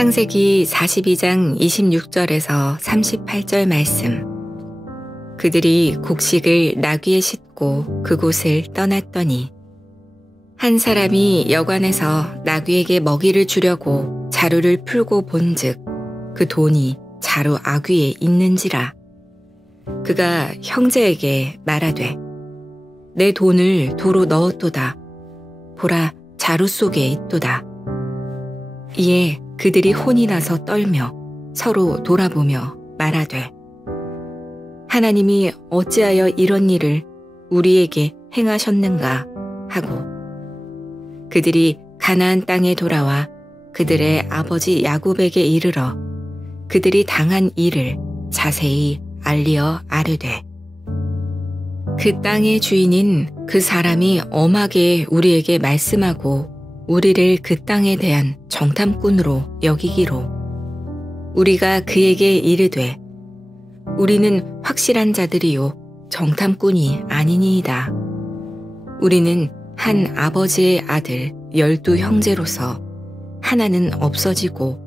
창세기 42장 26절에서 38절 말씀. 그들이 곡식을 나귀에 싣고 그곳을 떠났더니 한 사람이 여관에서 나귀에게 먹이를 주려고 자루를 풀고 본즉 그 돈이 자루 아귀에 있는지라. 그가 형제에게 말하되 내 돈을 도로 넣었도다. 보라, 자루 속에 있도다. 이에 그들이 혼이 나서 떨며 서로 돌아보며 말하되 하나님이 어찌하여 이런 일을 우리에게 행하셨는가 하고 그들이 가나안 땅에 돌아와 그들의 아버지 야곱에게 이르러 그들이 당한 일을 자세히 알리어 아뢰되 그 땅의 주인인 그 사람이 엄하게 우리에게 말씀하고 우리를 그 땅에 대한 정탐꾼으로 여기기로 우리가 그에게 이르되 우리는 확실한 자들이요 정탐꾼이 아니니이다. 우리는 한 아버지의 아들 12 형제로서 하나는 없어지고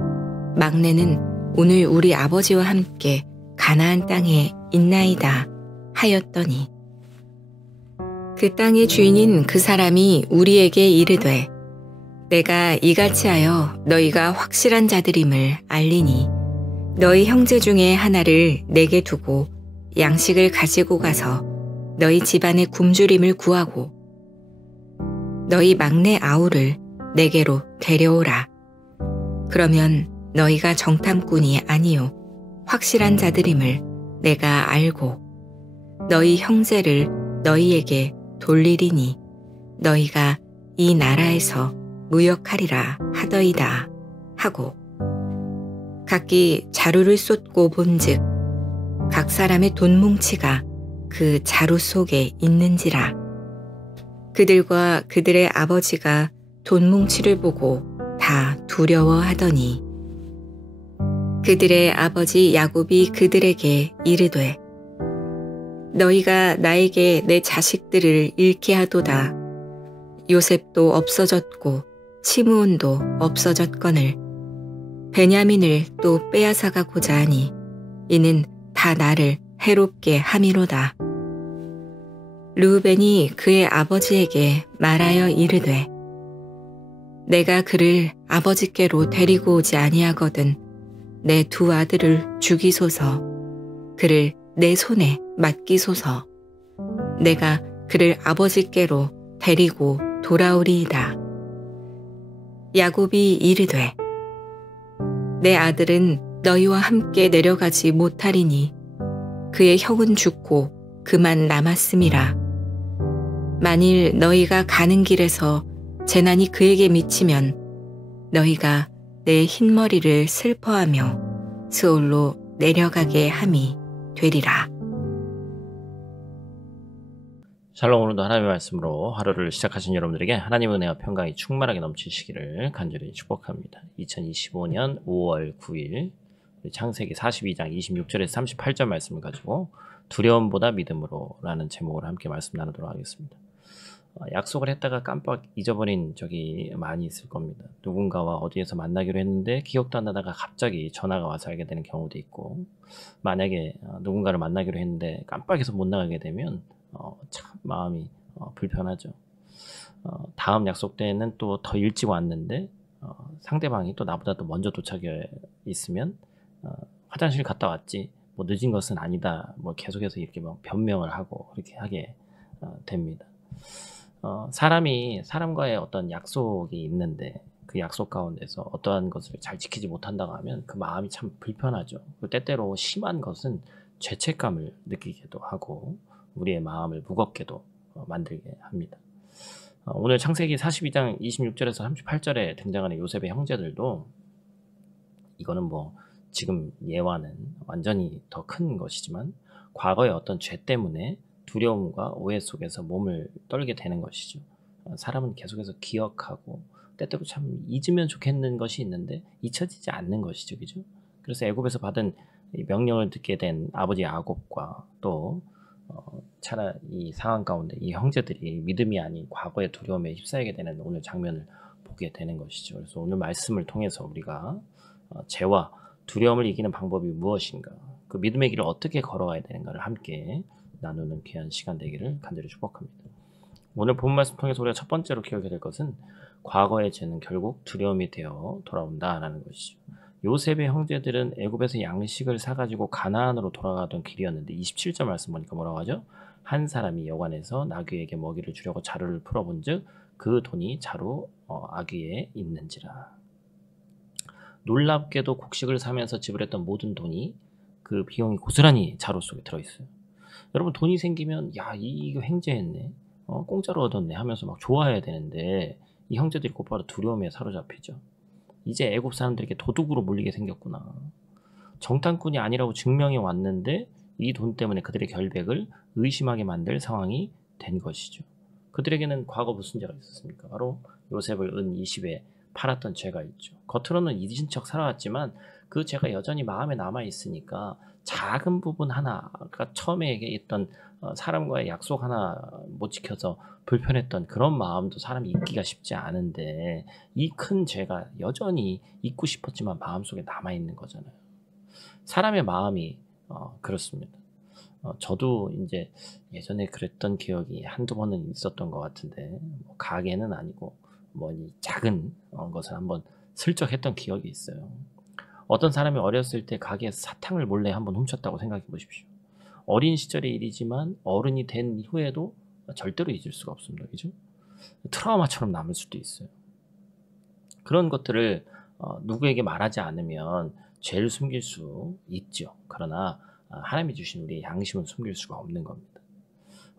막내는 오늘 우리 아버지와 함께 가나안 땅에 있나이다 하였더니 그 땅의 주인인 그 사람이 우리에게 이르되 내가 이같이 하여 너희가 확실한 자들임을 알리니 너희 형제 중에 하나를 내게 두고 양식을 가지고 가서 너희 집안의 굶주림을 구하고 너희 막내 아우를 내게로 데려오라. 그러면 너희가 정탐꾼이 아니요 확실한 자들임을 내가 알고 너희 형제를 너희에게 돌리리니 너희가 이 나라에서 무역하리라 하더이다 하고 각기 자루를 쏟고 본즉 각 사람의 돈 뭉치가 그 자루 속에 있는지라. 그들과 그들의 아버지가 돈 뭉치를 보고 다 두려워하더니 그들의 아버지 야곱이 그들에게 이르되 너희가 나에게 내 자식들을 잃게 하도다. 요셉도 없어졌고 시므온도 없어졌거늘 베냐민을 또 빼앗아가고자 하니 이는 다 나를 해롭게 함이로다. 르우벤이 그의 아버지에게 말하여 이르되 내가 그를 아버지께로 데리고 오지 아니하거든 내 2 아들을 죽이소서. 그를 내 손에 맡기소서. 내가 그를 아버지께로 데리고 돌아오리이다. 야곱이 이르되 내 아들은 너희와 함께 내려가지 못하리니 그의 형은 죽고 그만 남았음이라. 만일 너희가 가는 길에서 재난이 그에게 미치면 너희가 내 흰머리를 슬퍼하며 스올로 내려가게 함이 되리라. 샬롬. 오늘도 하나님의 말씀으로 하루를 시작하신 여러분들에게 하나님의 은혜와 평강이 충만하게 넘치시기를 간절히 축복합니다. 2025년 5월 9일 창세기 42장 26절에서 38절 말씀을 가지고 두려움보다 믿음으로 라는 제목으로 함께 말씀 나누도록 하겠습니다. 약속을 했다가 깜빡 잊어버린 적이 많이 있을 겁니다. 누군가와 어디에서 만나기로 했는데 기억도 안 나다가 갑자기 전화가 와서 알게 되는 경우도 있고 만약에 누군가를 만나기로 했는데 깜빡해서 못 나가게 되면 참 마음이 불편하죠. 다음 약속 때에는 또 더 일찍 왔는데 상대방이 또 나보다 또 먼저 도착해 있으면 화장실 갔다 왔지 뭐 늦은 것은 아니다 뭐 계속해서 이렇게 뭐 변명을 하고 그렇게 하게 됩니다. 사람이 사람과의 어떤 약속이 있는데 그 약속 가운데서 어떠한 것을 잘 지키지 못한다고 하면 그 마음이 참 불편하죠. 때때로 심한 것은 죄책감을 느끼기도 하고 우리의 마음을 무겁게도 만들게 합니다. 오늘 창세기 42장 26절에서 38절에 등장하는 요셉의 형제들도 이거는 뭐 지금 예와는 완전히 더 큰 것이지만 과거의 어떤 죄 때문에 두려움과 오해 속에서 몸을 떨게 되는 것이죠. 사람은 계속해서 기억하고 때때로 참 잊으면 좋겠는 것이 있는데 잊혀지지 않는 것이죠. 그죠? 그래서 애굽에서 받은 명령을 듣게 된 아버지 야곱과 또 차라리 이 상황 가운데 이 형제들이 믿음이 아닌 과거의 두려움에 휩싸이게 되는 오늘 장면을 보게 되는 것이죠. 그래서 오늘 말씀을 통해서 우리가 죄와 두려움을 이기는 방법이 무엇인가, 그 믿음의 길을 어떻게 걸어가야 되는가를 함께 나누는 귀한 시간 되기를 간절히 축복합니다. 오늘 본 말씀 통해서 우리가 첫 번째로 기억해야 될 것은 과거의 죄는 결국 두려움이 되어 돌아온다라는 것이죠. 요셉의 형제들은 애굽에서 양식을 사가지고 가나안으로 돌아가던 길이었는데 27절 말씀 보니까 뭐라고 하죠? 한 사람이 여관에서 나귀에게 먹이를 주려고 자루를 풀어본즉 그 돈이 자루 아귀에 있는지라. 놀랍게도 곡식을 사면서 지불했던 모든 돈이, 그 비용이 고스란히 자루 속에 들어있어요. 여러분, 돈이 생기면 야 이거 횡재했네, 공짜로 얻었네 하면서 막 좋아해야 되는데 이 형제들이 곧바로 두려움에 사로잡히죠. 이제 애굽 사람들에게 도둑으로 몰리게 생겼구나. 정탐꾼이 아니라고 증명이 왔는데 이 돈 때문에 그들의 결백을 의심하게 만들 상황이 된 것이죠. 그들에게는 과거 무슨 죄가 있었습니까? 바로 요셉을 은 20에 팔았던 죄가 있죠. 겉으로는 잊은 척 살아왔지만 그 죄가 여전히 마음에 남아있으니까 작은 부분 하나가 처음에 있던 사람과의 약속 하나 못 지켜서 불편했던 그런 마음도 사람이 잊기가 쉽지 않은데 이 큰 죄가 여전히 잊고 싶었지만 마음속에 남아있는 거잖아요. 사람의 마음이 그렇습니다. 저도 이제 예전에 그랬던 기억이 한두 번은 있었던 것 같은데 뭐 가게는 아니고 이 작은 것을 한번 슬쩍 했던 기억이 있어요. 어떤 사람이 어렸을 때 가게에서 사탕을 몰래 한번 훔쳤다고 생각해 보십시오. 어린 시절의 일이지만 어른이 된 후에도 절대로 잊을 수가 없습니다. 그죠? 트라우마처럼 남을 수도 있어요. 그런 것들을 누구에게 말하지 않으면 죄를 숨길 수 있죠. 그러나 하나님이 주신 우리의 양심은 숨길 수가 없는 겁니다.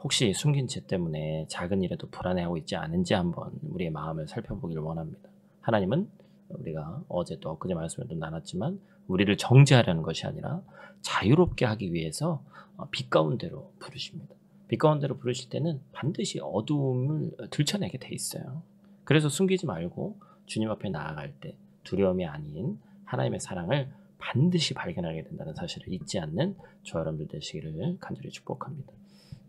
혹시 숨긴 죄 때문에 작은 일에도 불안해하고 있지 않은지 한번 우리의 마음을 살펴보기를 원합니다. 하나님은 우리가 어제 또 엊그제 말씀에도 나눴지만 우리를 정죄하려는 것이 아니라 자유롭게 하기 위해서 빛 가운데로 부르십니다. 빛 가운데로 부르실 때는 반드시 어두움을 들춰내게 돼 있어요. 그래서 숨기지 말고 주님 앞에 나아갈 때 두려움이 아닌 하나님의 사랑을 반드시 발견하게 된다는 사실을 잊지 않는 저와 여러분들 되시기를 간절히 축복합니다.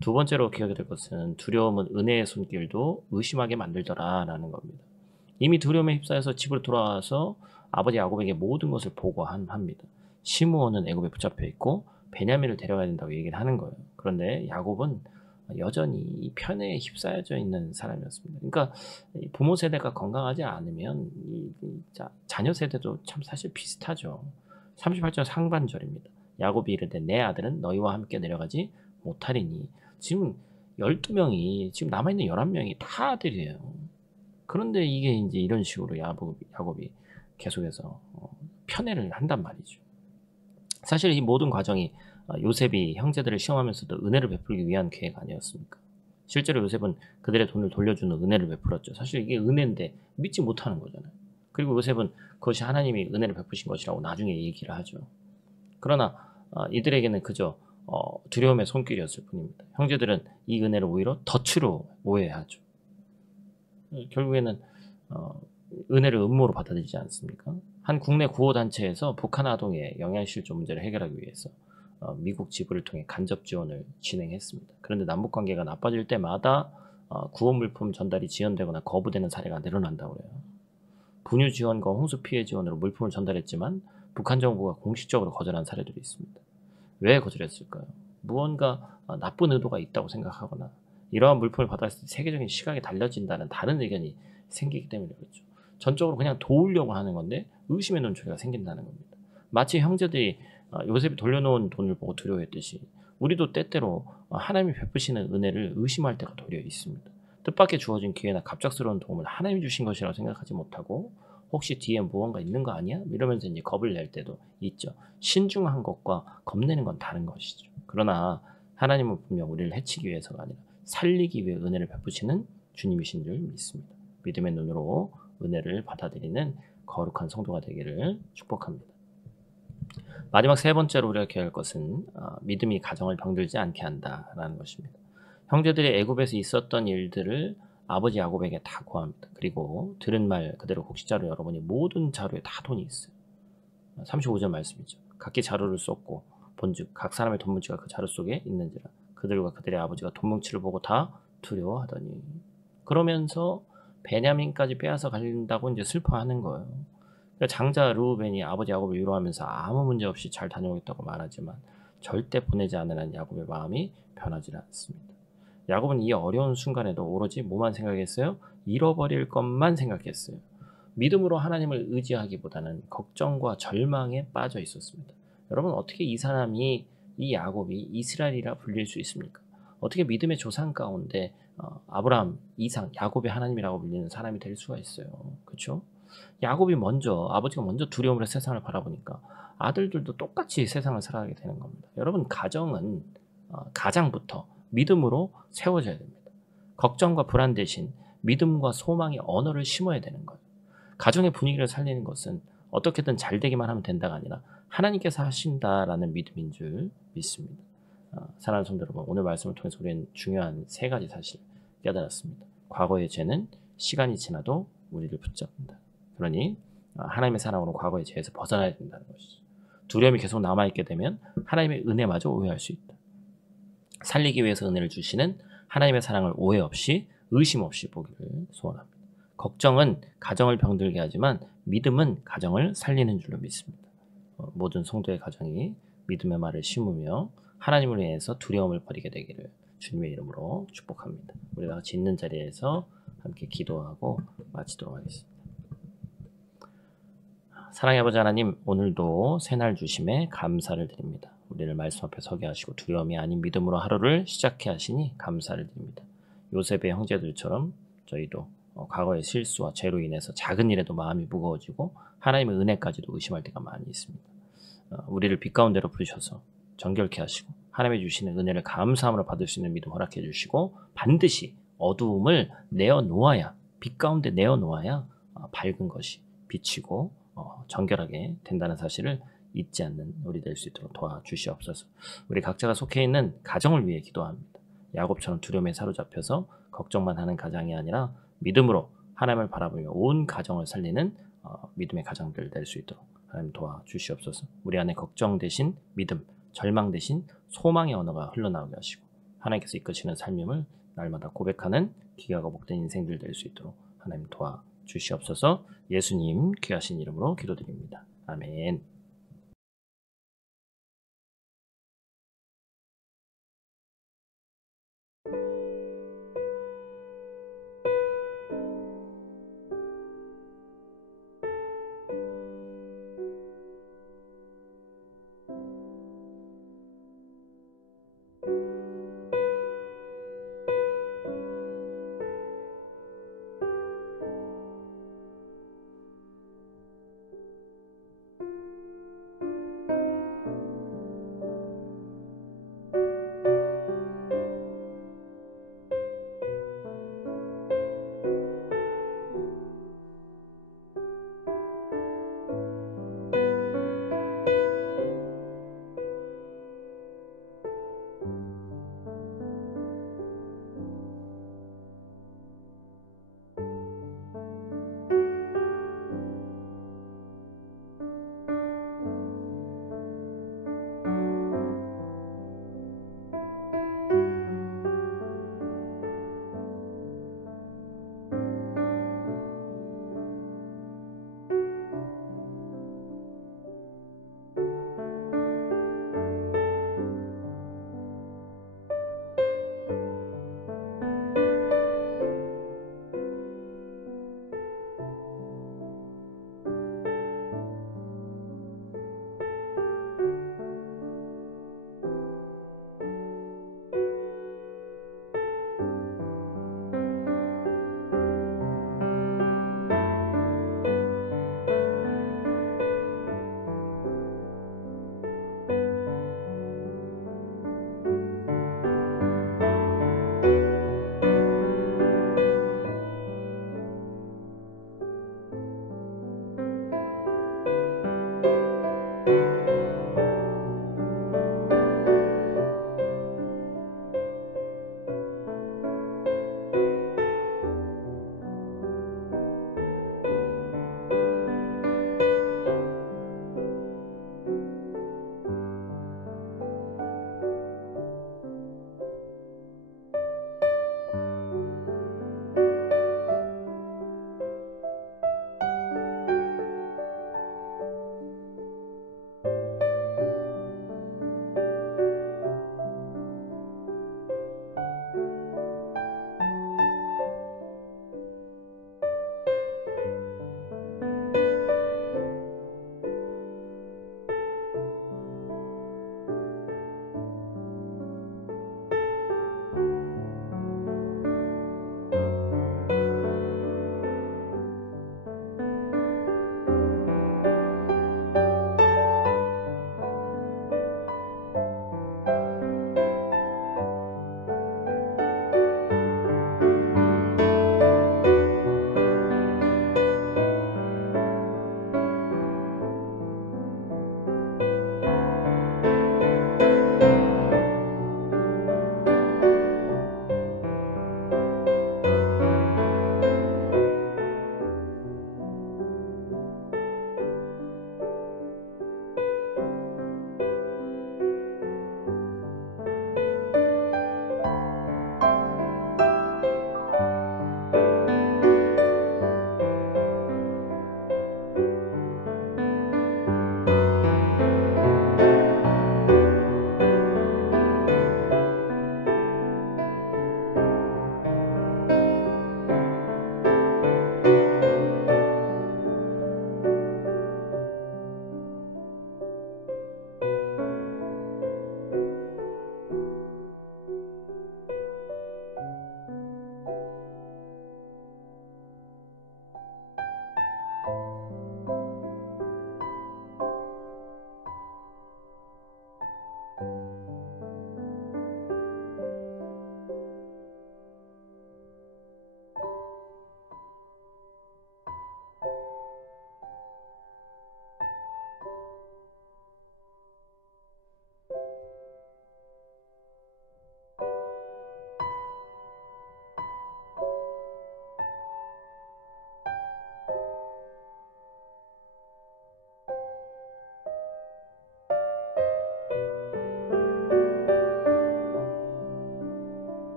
두 번째로 기억해야 될 것은 두려움은 은혜의 손길도 의심하게 만들더라라는 겁니다. 이미 두려움에 휩싸여서 집으로 돌아와서 아버지 야곱에게 모든 것을 보고합니다. 시므온은 애굽에 붙잡혀 있고 베냐민을 데려가야 된다고 얘기를 하는 거예요. 그런데 야곱은 여전히 이 편에 휩싸여져 있는 사람이었습니다. 그러니까 부모 세대가 건강하지 않으면 자녀 세대도 참 사실 비슷하죠. 38절 상반절입니다. 야곱이 이르되 내 아들은 너희와 함께 내려가지 못하리니. 지금 12명이 지금 남아있는 11명이 다 아들이에요. 그런데 이게 이제 이런 식으로 야곱이 계속해서 편애를 한단 말이죠. 사실 이 모든 과정이 요셉이 형제들을 시험하면서도 은혜를 베풀기 위한 계획 아니었습니까? 실제로 요셉은 그들의 돈을 돌려주는 은혜를 베풀었죠. 사실 이게 은혜인데 믿지 못하는 거잖아요. 그리고 요셉은 그것이 하나님이 은혜를 베푸신 것이라고 나중에 얘기를 하죠. 그러나 이들에게는 그저 두려움의 손길이었을 뿐입니다. 형제들은 이 은혜를 오히려 덫으로 오해하죠. 결국에는 은혜를 음모로 받아들이지 않습니까? 한 국내 구호단체에서 북한 아동의 영양실조 문제를 해결하기 위해서 미국 지부를 통해 간접 지원을 진행했습니다. 그런데 남북관계가 나빠질 때마다 구호 물품 전달이 지연되거나 거부되는 사례가 늘어난다고 해요. 분유 지원과 홍수 피해 지원으로 물품을 전달했지만 북한 정부가 공식적으로 거절한 사례들이 있습니다. 왜 거절했을까요? 무언가 나쁜 의도가 있다고 생각하거나 이러한 물품을 받았을 때 세계적인 시각이 달라진다는 다른 의견이 생기기 때문에 그렇죠. 전적으로 그냥 도우려고 하는 건데 의심의 눈초리가 생긴다는 겁니다. 마치 형제들이 요셉이 돌려놓은 돈을 보고 두려워했듯이 우리도 때때로 하나님이 베푸시는 은혜를 의심할 때가 도리어 있습니다. 뜻밖의 주어진 기회나 갑작스러운 도움을 하나님이 주신 것이라고 생각하지 못하고 혹시 뒤에 무언가 있는 거 아니야? 이러면서 이제 겁을 낼 때도 있죠. 신중한 것과 겁내는 건 다른 것이죠. 그러나 하나님은 분명 우리를 해치기 위해서가 아니라 살리기 위해 은혜를 베푸시는 주님이신 줄 믿습니다. 믿음의 눈으로 은혜를 받아들이는 거룩한 성도가 되기를 축복합니다. 마지막 세 번째로 우리가 기억할 것은 믿음이 가정을 병들지 않게 한다라는 것입니다. 형제들이 애굽에서 있었던 일들을 아버지 야곱에게 다 고합니다. 그리고 들은 말 그대로 곡식자루 열어보니 모든 자루에 다 돈이 있어요. 35절 말씀이죠. 각기 자루를 쏟고 본즉 각 사람의 돈뭉치가 그 자루 속에 있는지라 그들과 그들의 아버지가 돈뭉치를 보고 다 두려워하더니. 그러면서 베냐민까지 빼앗아 간다고 이제 슬퍼하는 거예요. 그러니까 장자 르우벤이 아버지 야곱을 위로하면서 아무 문제 없이 잘 다녀오겠다고 말하지만 절대 보내지 않으라는 야곱의 마음이 변하지 않습니다. 야곱은 이 어려운 순간에도 오로지 뭐만 생각했어요? 잃어버릴 것만 생각했어요. 믿음으로 하나님을 의지하기보다는 걱정과 절망에 빠져 있었습니다. 여러분, 어떻게 이 사람이, 이 야곱이 이스라엘이라 불릴 수 있습니까? 어떻게 믿음의 조상 가운데 아브라함, 이삭, 야곱의 하나님이라고 불리는 사람이 될 수가 있어요. 그렇죠? 야곱이 먼저, 아버지가 먼저 두려움으로 세상을 바라보니까 아들들도 똑같이 세상을 살아가게 되는 겁니다. 여러분, 가정은 가장부터 믿음으로 세워져야 됩니다. 걱정과 불안 대신 믿음과 소망의 언어를 심어야 되는 거예요. 가정의 분위기를 살리는 것은 어떻게든 잘 되기만 하면 된다가 아니라 하나님께서 하신다라는 믿음인 줄 믿습니다. 사랑하는 성도 여러분, 오늘 말씀을 통해서 우리는 중요한 3가지 사실을 깨달았습니다. 과거의 죄는 시간이 지나도 우리를 붙잡는다. 그러니 하나님의 사랑으로 과거의 죄에서 벗어나야 된다는 것이죠. 두려움이 계속 남아있게 되면 하나님의 은혜마저 오해할 수 있다. 살리기 위해서 은혜를 주시는 하나님의 사랑을 오해 없이 의심 없이 보기를 소원합니다. 걱정은 가정을 병들게 하지만 믿음은 가정을 살리는 줄로 믿습니다. 모든 성도의 가정이 믿음의 말을 심으며 하나님을 위해서 두려움을 버리게 되기를 주님의 이름으로 축복합니다. 우리 다 같이 있는 자리에서 함께 기도하고 마치도록 하겠습니다. 사랑의 아버지 하나님, 오늘도 새날 주심에 감사를 드립니다. 우리를 말씀 앞에 서게 하시고 두려움이 아닌 믿음으로 하루를 시작해 하시니 감사를 드립니다. 요셉의 형제들처럼 저희도 과거의 실수와 죄로 인해서 작은 일에도 마음이 무거워지고 하나님의 은혜까지도 의심할 때가 많이 있습니다. 우리를 빛 가운데로 부르셔서 정결케 하시고 하나님의 주시는 은혜를 감사함으로 받을 수 있는 믿음 허락해 주시고 반드시 어두움을 내어놓아야, 빛 가운데 내어놓아야 밝은 것이 비치고 정결하게 된다는 사실을 잊지 않는 우리 될 수 있도록 도와주시옵소서. 우리 각자가 속해 있는 가정을 위해 기도합니다. 야곱처럼 두려움에 사로잡혀서 걱정만 하는 가정이 아니라 믿음으로 하나님을 바라보며 온 가정을 살리는 믿음의 가정들 될 수 있도록 하나님 도와주시옵소서. 우리 안에 걱정 대신 믿음, 절망 대신 소망의 언어가 흘러나오게 하시고 하나님께서 이끄시는 삶임을 날마다 고백하는 귀하고 복된 인생들 될 수 있도록 하나님 도와주시옵소서. 예수님 귀하신 이름으로 기도드립니다. 아멘.